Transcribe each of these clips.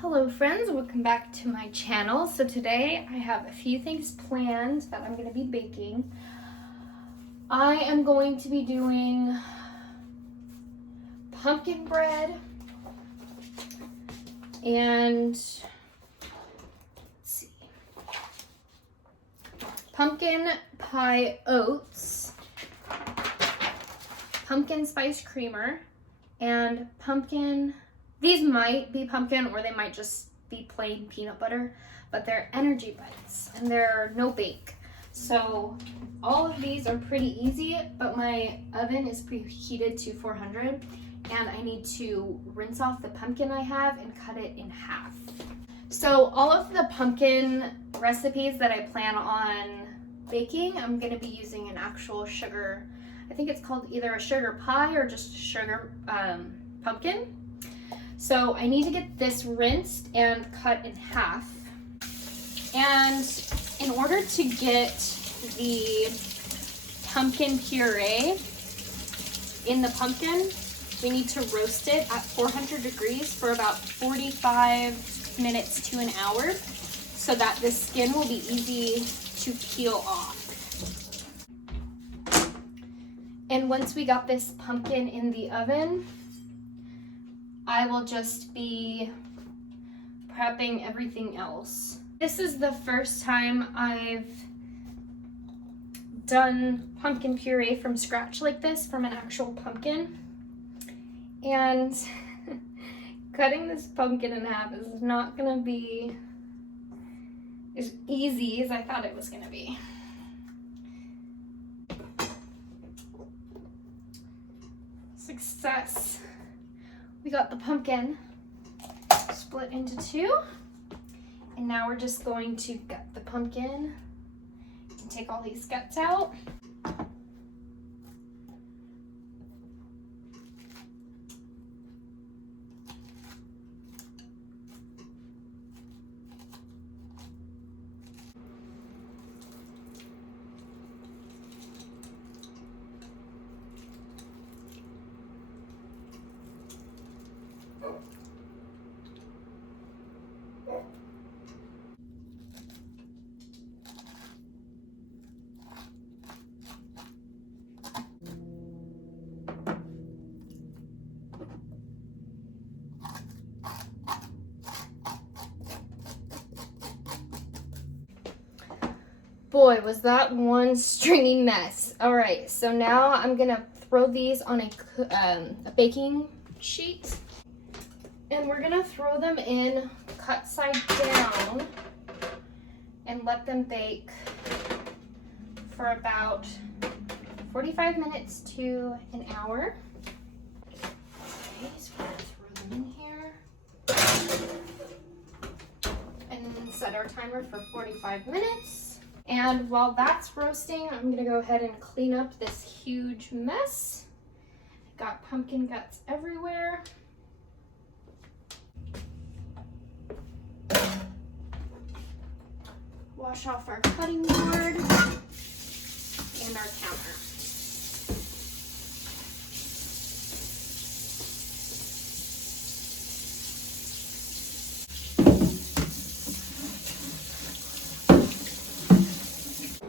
Hello friends, welcome back to my channel. So today I have a few things planned that I'm going to be baking. I am going to be doing pumpkin bread and let's see, pumpkin pie oats, pumpkin spice creamer, and pumpkin. These might be pumpkin or they might just be plain peanut butter, but they're energy bites and they're no bake. So all of these are pretty easy, but my oven is preheated to 400 and I need to rinse off the pumpkin I have and cut it in half. So all of the pumpkin recipes that I plan on baking, I'm going to be using an actual sugar, I think it's called either a sugar pie or just sugar pumpkin. So I need to get this rinsed and cut in half. And in order to get the pumpkin puree in the pumpkin, we need to roast it at 400 degrees for about 45 minutes to an hour so that the skin will be easy to peel off. And once we got this pumpkin in the oven, I will just be prepping everything else. This is the first time I've done pumpkin puree from scratch like this, from an actual pumpkin. And cutting this pumpkin in half is not gonna be as easy as I thought it was gonna be. Success. We got the pumpkin split into two, and now we're just going to gut the pumpkin and take all these guts out. Boy, was that one stringy mess. All right, so now I'm gonna throw these on a baking sheet, and we're gonna throw them in cut side down and let them bake for about 45 minutes to an hour. Okay, so we're gonna throw them in here and set our timer for 45 minutes. And while that's roasting, I'm gonna go ahead and clean up this huge mess. Got pumpkin guts everywhere. Wash off our cutting board and our counter.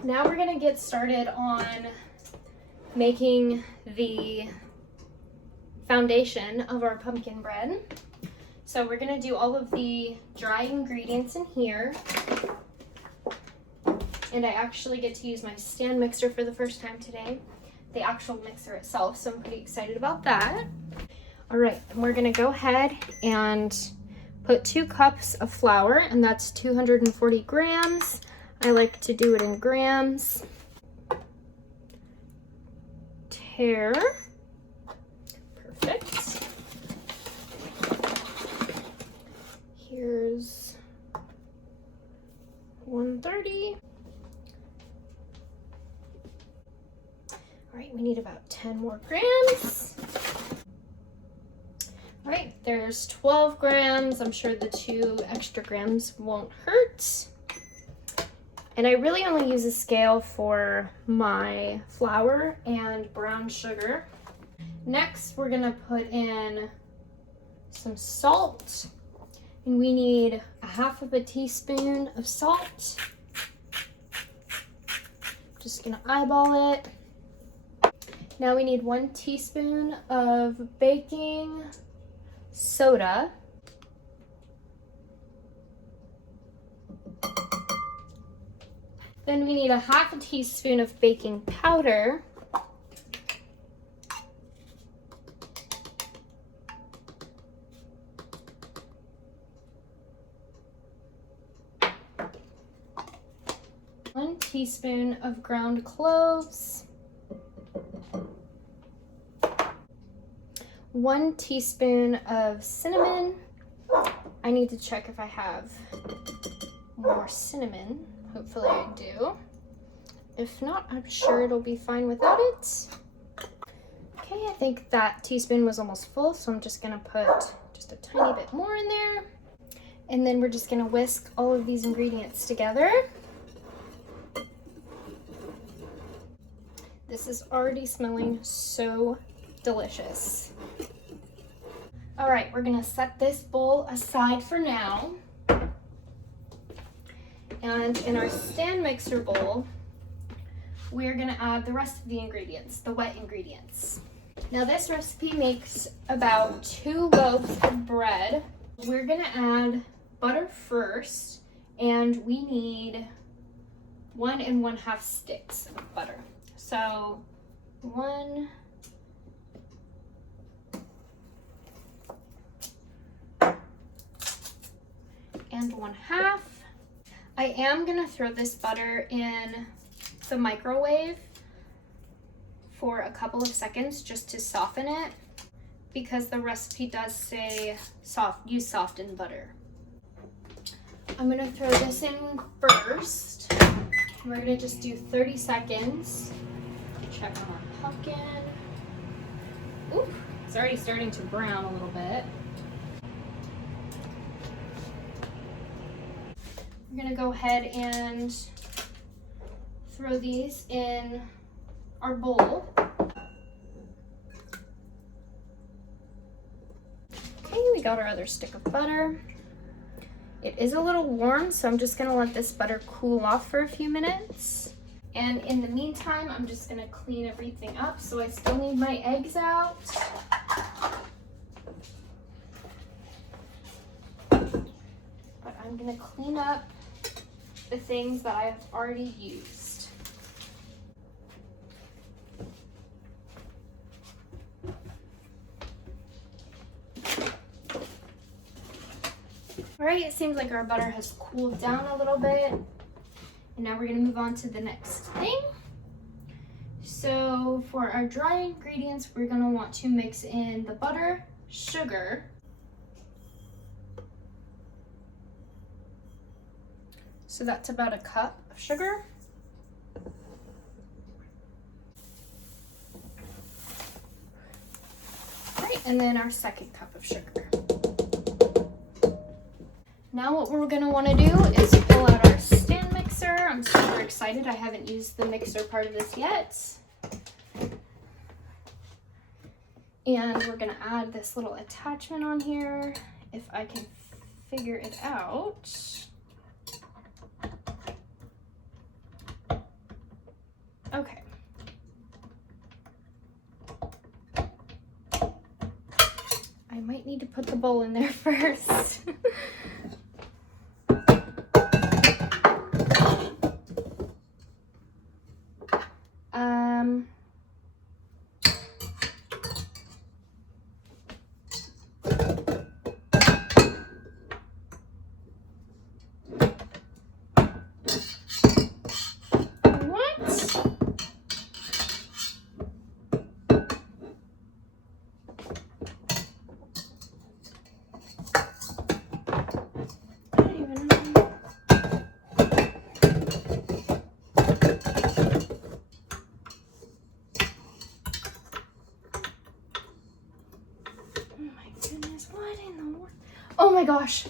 Now we're gonna get started on making the foundation of our pumpkin bread. So we're gonna do all of the dry ingredients in here. And I actually get to use my stand mixer for the first time today, the actual mixer itself, so I'm pretty excited about that. All right, and we're gonna go ahead and put 2 cups of flour, and that's 240 grams. I like to do it in grams. Tare. Perfect. Here's 130. All right, we need about 10 more grams. All right, there's 12 grams. I'm sure the 2 extra grams won't hurt. And I really only use a scale for my flour and brown sugar. Next, we're gonna put in some salt And we need a half of a teaspoon of salt. Just gonna eyeball it. Now we need 1 teaspoon of baking soda. Then we need a half a teaspoon of baking powder. One teaspoon of ground cloves. 1 teaspoon of cinnamon. I need to check if I have more cinnamon. Hopefully I do. If not, I'm sure it'll be fine without it. Okay, I think that teaspoon was almost full, so I'm just gonna put just a tiny bit more in there. And then we're just gonna whisk all of these ingredients together. This is already smelling so delicious. All right, we're gonna set this bowl aside for now. And in our stand mixer bowl, we're gonna add the rest of the ingredients, the wet ingredients. Now this recipe makes about 2 loaves of bread. We're gonna add butter first, and we need 1 1/2 sticks of butter. So 1 1/2. I am gonna throw this butter in the microwave for a couple of seconds just to soften it, because the recipe does say use softened butter. I'm gonna throw this in first. We're gonna just do 30 seconds. Check on our pumpkin. Ooh, it's already starting to brown a little bit. We're gonna go ahead and throw these in our bowl. Okay, we got our other stick of butter. It is a little warm, so I'm just gonna let this butter cool off for a few minutes. And in the meantime, I'm just gonna clean everything up. So I still need my eggs out. But I'm gonna clean up the things that I've already used. All right, it seems like our butter has cooled down a little bit. And now we're gonna move on to the next thing. So for our dry ingredients, we're gonna want to mix in the butter, sugar, so that's about a cup of sugar. Right, and then our second cup of sugar. Now what we're gonna wanna do is pull out our stand mixer. I'm super excited. I haven't used the mixer part of this yet. And we're gonna add this little attachment on here, if I can figure it out. Okay. I might need to put the bowl in there first. Oh my gosh.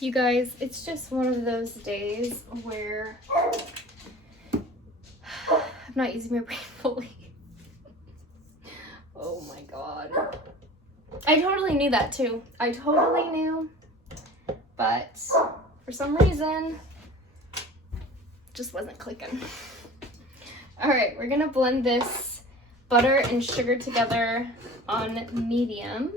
You guys, it's just one of those days where I'm not using my brain fully. Oh my god. I totally knew that too. I totally knew but for some reason, it just wasn't clicking. All right, we're gonna blend this butter and sugar together on medium.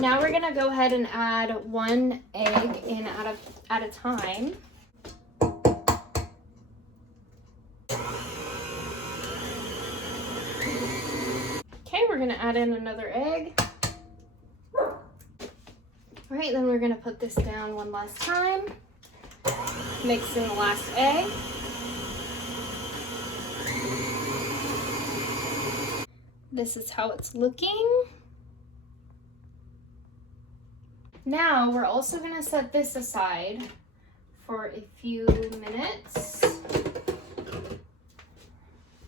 Now we're gonna go ahead and add 1 egg in at a time. Okay, we're gonna add in another egg. All right, then we're gonna put this down one last time. Mix in the last egg. This is how it's looking. Now we're also gonna set this aside for a few minutes.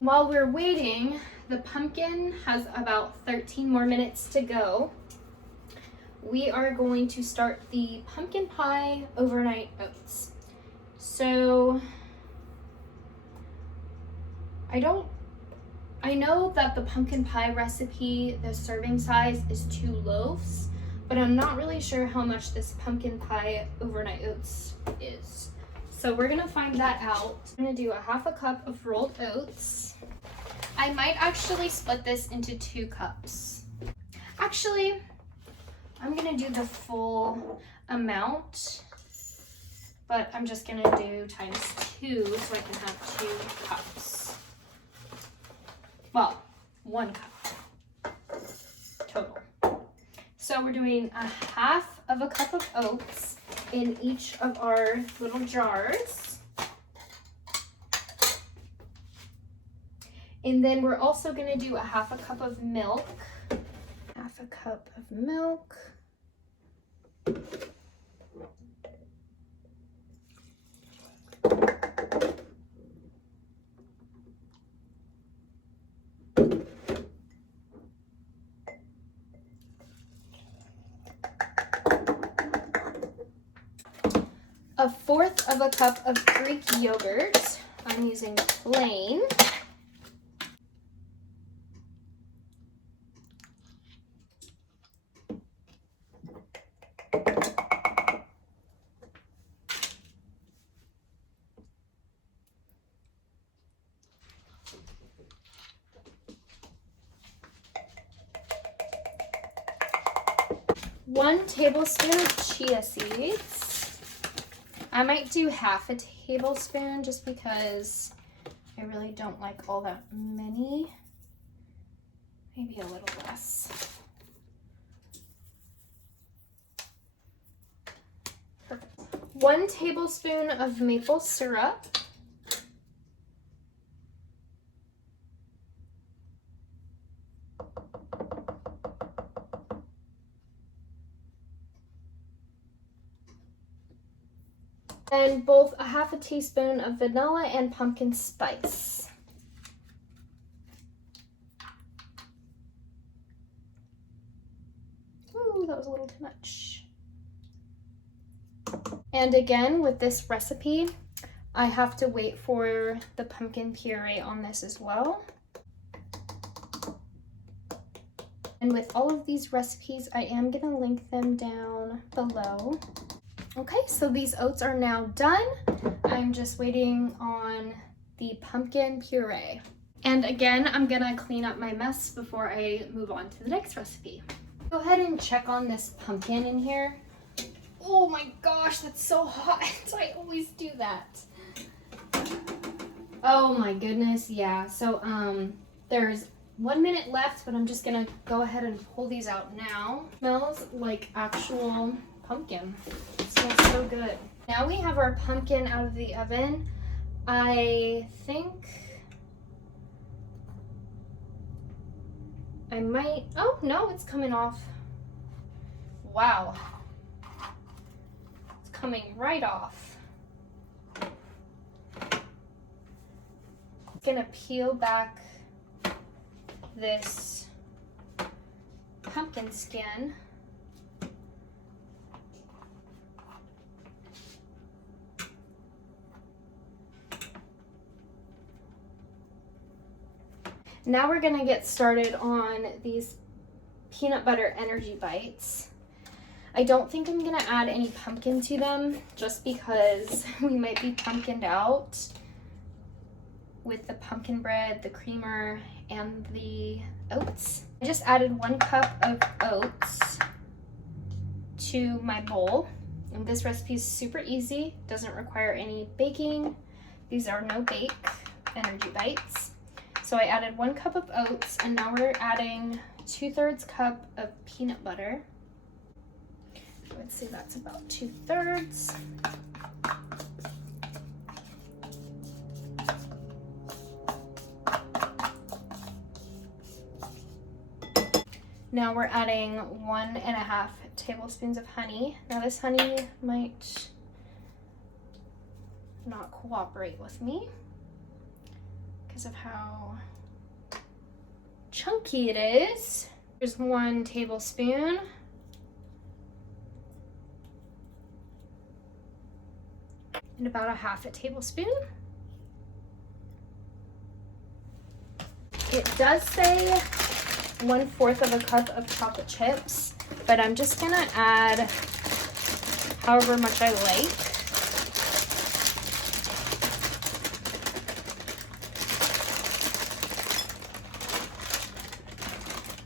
While we're waiting, the pumpkin has about 13 more minutes to go. We are going to start the pumpkin pie overnight oats. So I know that the pumpkin pie recipe, the serving size is 2 loaves, but I'm not really sure how much this pumpkin pie overnight oats is. So we're gonna find that out. I'm gonna do a 1/2 cup of rolled oats. I might actually split this into 2 cups. Actually, I'm gonna do the full amount, but I'm just gonna do times 2 so I can have 2 cups. Well, 1 cup total. So we're doing a 1/2 cup of oats in each of our little jars. And then we're also gonna do a 1/2 cup of milk. 1/2 cup of milk. A 1/4 cup of Greek yogurt. I'm using plain. One tablespoon of chia seeds. I might do 1/2 tablespoon just because I really don't like all that many. Maybe a little less. Perfect. 1 tablespoon of maple syrup. And both a 1/2 teaspoon of vanilla and pumpkin spice. Ooh, that was a little too much. And again, with this recipe, I have to wait for the pumpkin puree on this as well. And with all of these recipes, I am gonna link them down below. Okay, so these oats are now done. I'm just waiting on the pumpkin puree. And again, I'm gonna clean up my mess before I move on to the next recipe. Go ahead and check on this pumpkin in here. Oh my gosh, that's so hot. I always do that. Oh my goodness, yeah. So there's 1 minute left, but I'm just gonna go ahead and pull these out now. Smells like actual pumpkin. It smells so good. Now we have our pumpkin out of the oven. I think I might, oh no, it's coming off. Wow. It's coming right off. I'm gonna peel back this pumpkin skin. Now we're gonna get started on these peanut butter energy bites. I don't think I'm gonna add any pumpkin to them just because we might be pumpkined out with the pumpkin bread, the creamer, and the oats. I just added 1 cup of oats to my bowl. And this recipe is super easy, doesn't require any baking. These are no bake energy bites. So I added 1 cup of oats, and now we're adding 2/3 cup of peanut butter. I would say that's about 2/3. Now we're adding 1.5 tablespoons of honey. Now this honey might not cooperate with me because of how chunky it is. Here's 1 tablespoon. And about 1/2 tablespoon. It does say 1/4 of a cup of chocolate chips, but I'm just gonna add however much I like.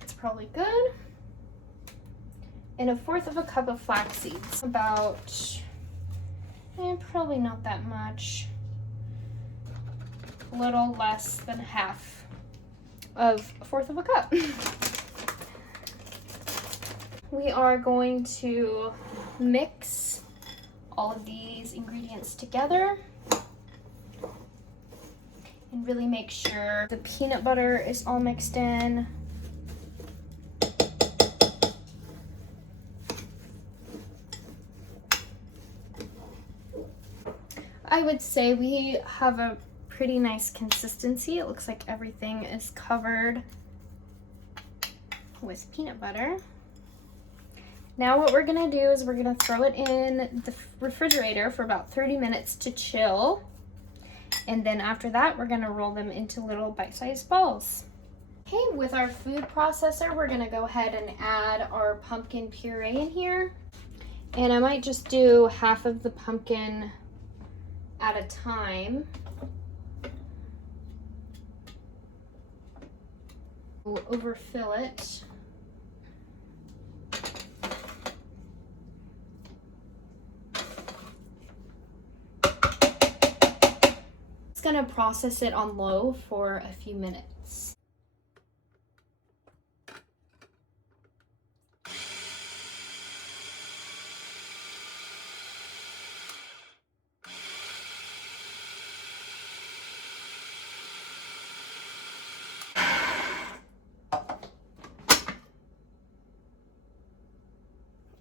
It's probably good. And 1/4 of a cup of flax seeds. About, probably not that much. A little less than half of 1/4 of a cup. We are going to mix all of these ingredients together and really make sure the peanut butter is all mixed in. I would say we have a pretty nice consistency. It looks like everything is covered with peanut butter. Now what we're gonna do is we're gonna throw it in the refrigerator for about 30 minutes to chill. And then after that, we're gonna roll them into little bite-sized balls. Okay, with our food processor, we're gonna go ahead and add our pumpkin puree in here. And I might just do half of the pumpkin at a time. We'll overfill it. It's gonna process it on low for a few minutes.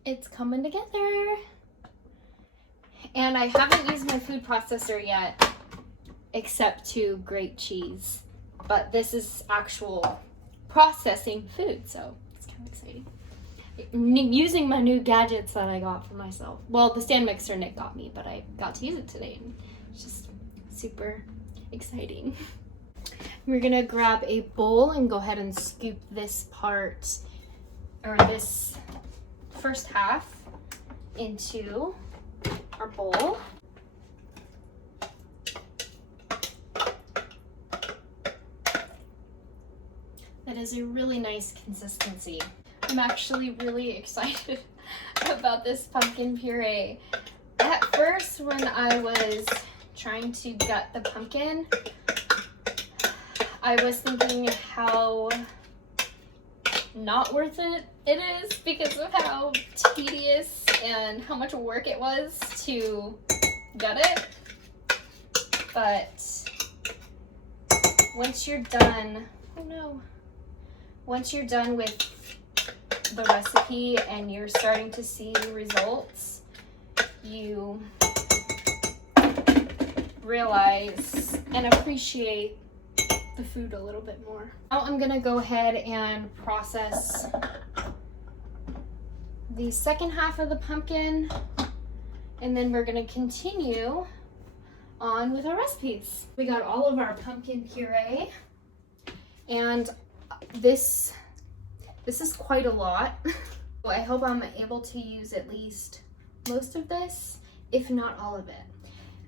It's coming together. And I haven't used my food processor yet, except to grate cheese. But this is actual processing food, so it's kind of exciting. Using my new gadgets that I got for myself. Well, the stand mixer Nick got me, but I got to use it today. And it's just super exciting. We're gonna grab a bowl and go ahead and scoop this part, or this first half, into our bowl. That is a really nice consistency. I'm actually really excited about this pumpkin puree. At first, when I was trying to gut the pumpkin, I was thinking how not worth it is because of how tedious and how much work it was to gut it. But once you're done, once you're done with the recipe and you're starting to see the results, you realize and appreciate the food a little bit more. Now I'm gonna go ahead and process the second half of the pumpkin, and then we're gonna continue on with our recipes. We got all of our pumpkin puree, And this is quite a lot. I hope I'm able to use at least most of this, if not all of it.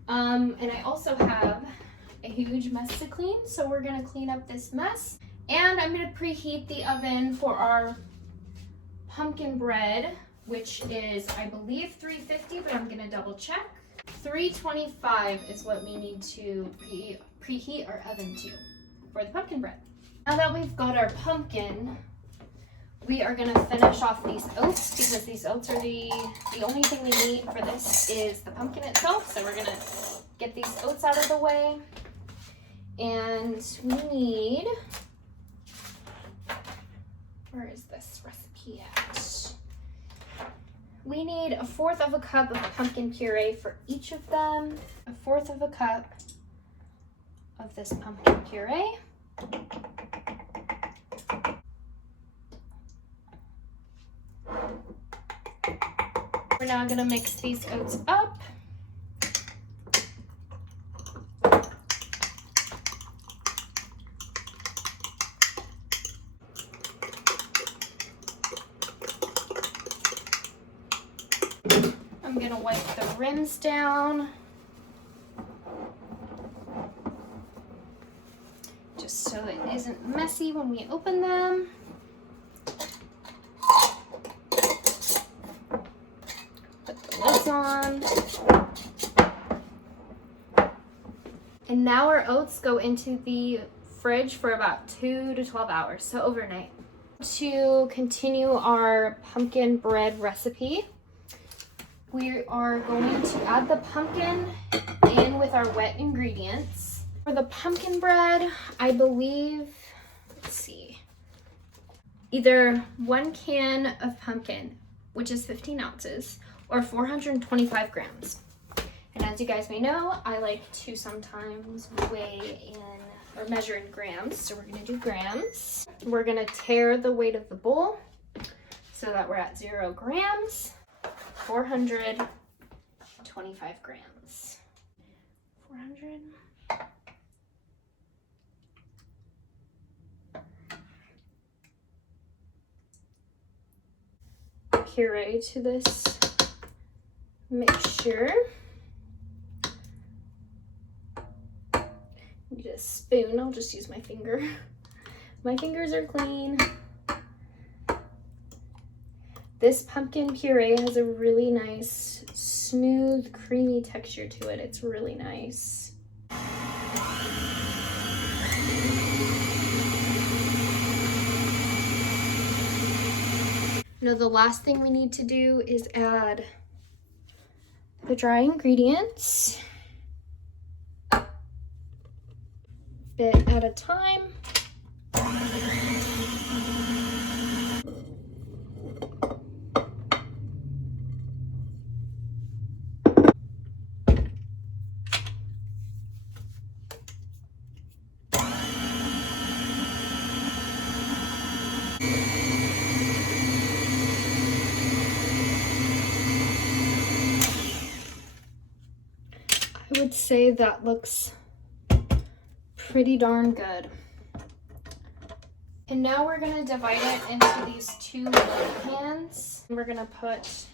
And I also have a huge mess to clean, so we're gonna clean up this mess. And I'm gonna preheat the oven for our pumpkin bread, which is, I believe, 350, but I'm gonna double check. 325 is what we need to preheat our oven to for the pumpkin bread. Now that we've got our pumpkin, we are gonna finish off these oats, because these oats are the only thing we need for this is the pumpkin itself. So we're gonna get these oats out of the way. And we need, where is this recipe at? We need 1/4 of a cup of pumpkin puree for each of them. 1/4 of a cup of this pumpkin puree. We're now gonna mix these oats up. I'm gonna wipe the rims down, just so it isn't messy when we open them. Put the lids on. And now our oats go into the fridge for about 2 to 12 hours, so overnight. To continue our pumpkin bread recipe, we are going to add the pumpkin in with our wet ingredients. For the pumpkin bread, I believe, let's see, either 1 can of pumpkin, which is 15 ounces, or 425 grams. And as you guys may know, I like to sometimes weigh in or measure in grams, so we're gonna do grams. We're gonna tare the weight of the bowl so that we're at 0 grams. 425 grams. 400. Puree to this mixture. Need a spoon. I'll just use my finger. My fingers are clean. This pumpkin puree has a really nice, smooth, creamy texture to it. It's really nice. Now the last thing we need to do is add the dry ingredients, bit at a time. I would say that looks pretty darn good. And now we're gonna divide it into these 2 little pans. We're gonna put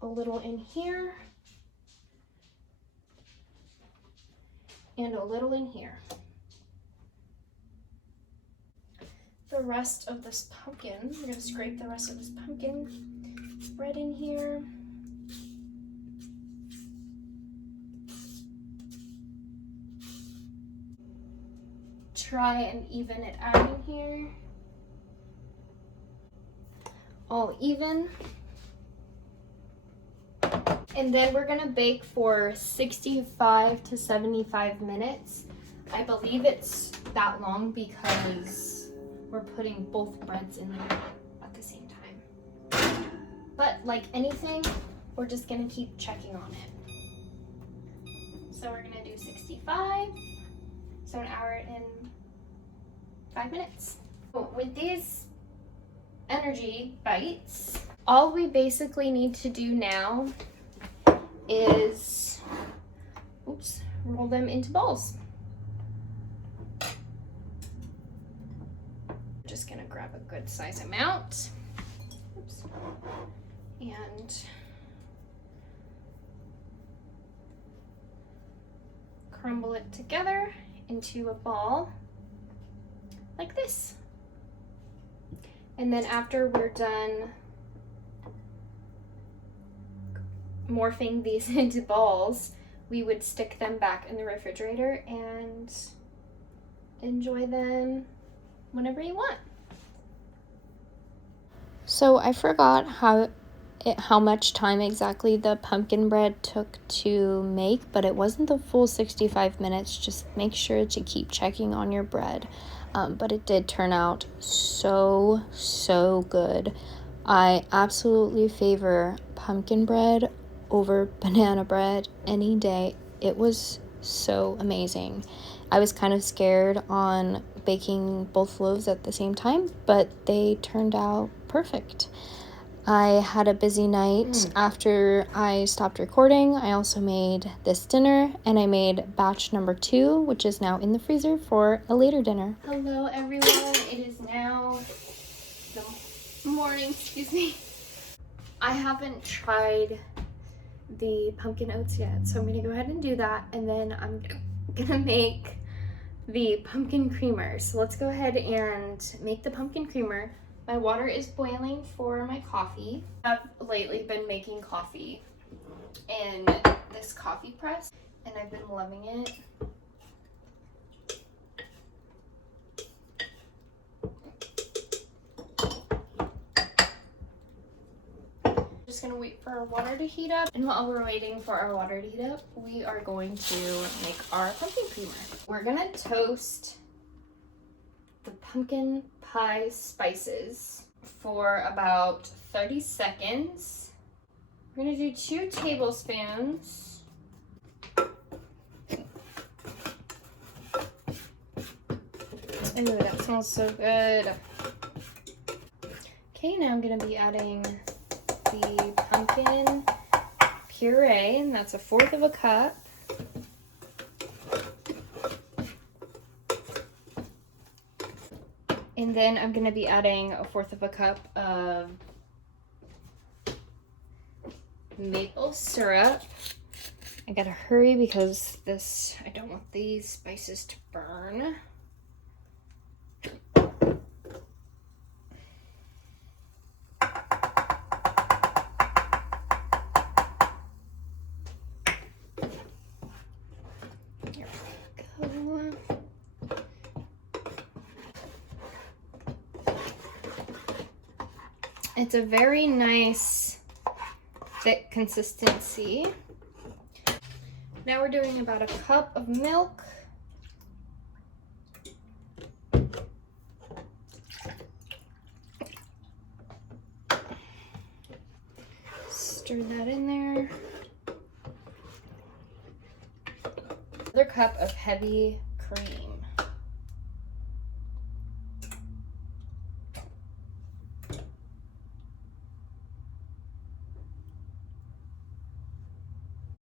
a little in here and a little in here. The rest of this pumpkin, we're gonna scrape the rest of this pumpkin bread in here. Try and even it out in here. All even. And then we're gonna bake for 65 to 75 minutes. I believe it's that long because we're putting both breads in there at the same time. But like anything, we're just gonna keep checking on it. So we're gonna do 65, so 1 hour and 5 minutes. With these energy bites, all we basically need to do now is, roll them into balls. just gonna grab a good size amount. Oops. And crumble it together into a ball like this. And then after we're done morphing these into balls, we would stick them back in the refrigerator and enjoy them whenever you want. So I forgot how much time exactly the pumpkin bread took to make, but it wasn't the full 65 minutes. Just make sure to keep checking on your bread. But it did turn out so good. I absolutely favor pumpkin bread over banana bread any day. It was so amazing. I was kind of scared on baking both loaves at the same time, but they turned out perfect. I had a busy night after I stopped recording. I also made this dinner, and I made batch number 2, which is now in the freezer for a later dinner. Hello everyone, it is now the morning, excuse me. I haven't tried the pumpkin oats yet, so I'm gonna go ahead and do that, and then I'm gonna make the pumpkin creamer. So let's go ahead and make the pumpkin creamer. My water is boiling for my coffee. I've lately been making coffee in this coffee press, and I've been loving it. Just gonna wait for our water to heat up, and while we're waiting for our water to heat up, we are going to make our pumpkin creamer. We're gonna toast the pumpkin pie spices for about 30 seconds. We're gonna do 2 tablespoons. Ooh, that smells so good. Okay, now I'm gonna be adding the pumpkin puree, and that's 1/4 of a cup. And then I'm gonna be adding 1/4 of a cup of maple syrup. I gotta hurry because I don't want these spices to burn. Here we go. It's a very nice thick consistency. Now we're doing about a cup of milk. Stir that in there. Another cup of heavy cream.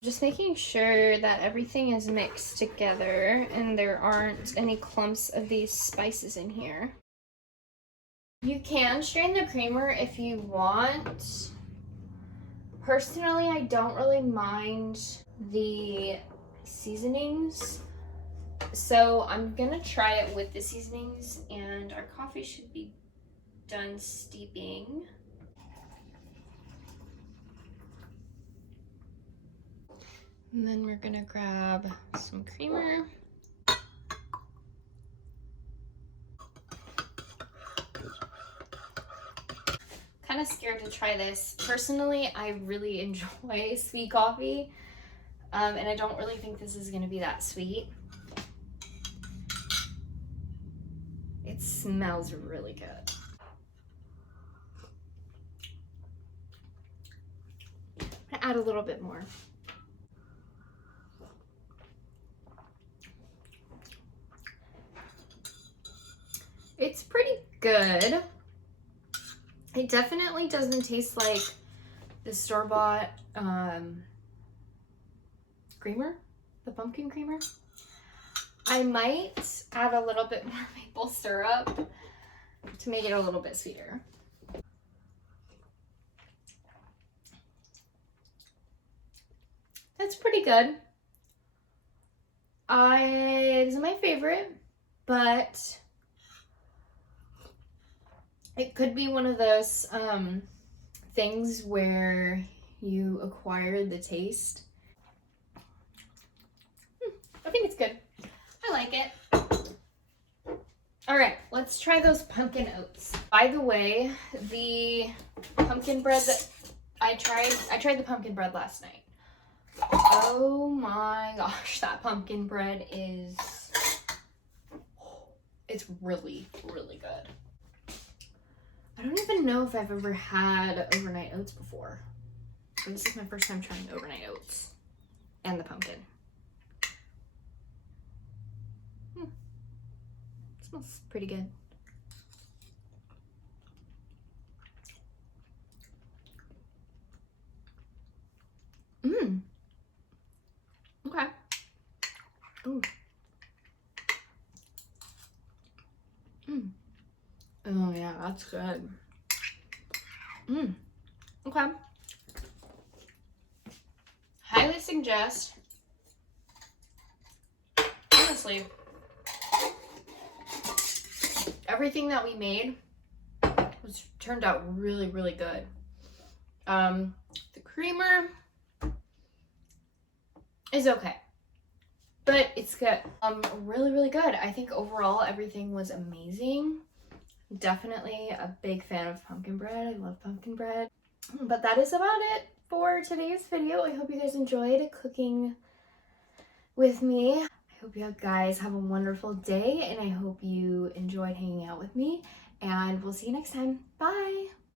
Just making sure that everything is mixed together and there aren't any clumps of these spices in here. You can strain the creamer if you want. Personally, I don't really mind the seasonings, so I'm gonna try it with the seasonings, and our coffee should be done steeping. And then we're gonna grab some creamer. Kind of scared to try this. Personally, I really enjoy sweet coffee, and I don't really think this is gonna be that sweet. It smells really good. I'm gonna add a little bit more. It's pretty good. It definitely doesn't taste like the store-bought creamer, the pumpkin creamer. I might add a little bit more maple syrup to make it a little bit sweeter. That's pretty good. It isn't my favorite, but it could be one of those things where you acquire the taste. I think it's good. I like it. All right, let's try those pumpkin oats. By the way, the pumpkin bread that I tried the pumpkin bread last night. Oh my gosh, that pumpkin bread it's really, really good. I don't even know if I've ever had overnight oats before. But this is my first time trying overnight oats and the pumpkin. Smells pretty good. Okay. Ooh. Oh yeah, that's good. Okay. Highly suggest. Honestly, everything that we made turned out really, really good. The creamer is okay, but it's good. Really, really good. I think overall everything was amazing. Definitely a big fan of pumpkin bread. I love pumpkin bread. But that is about it for today's video. I hope you guys enjoyed cooking with me. I hope you guys have a wonderful day, and I hope you enjoyed hanging out with me, and we'll see you next time. Bye!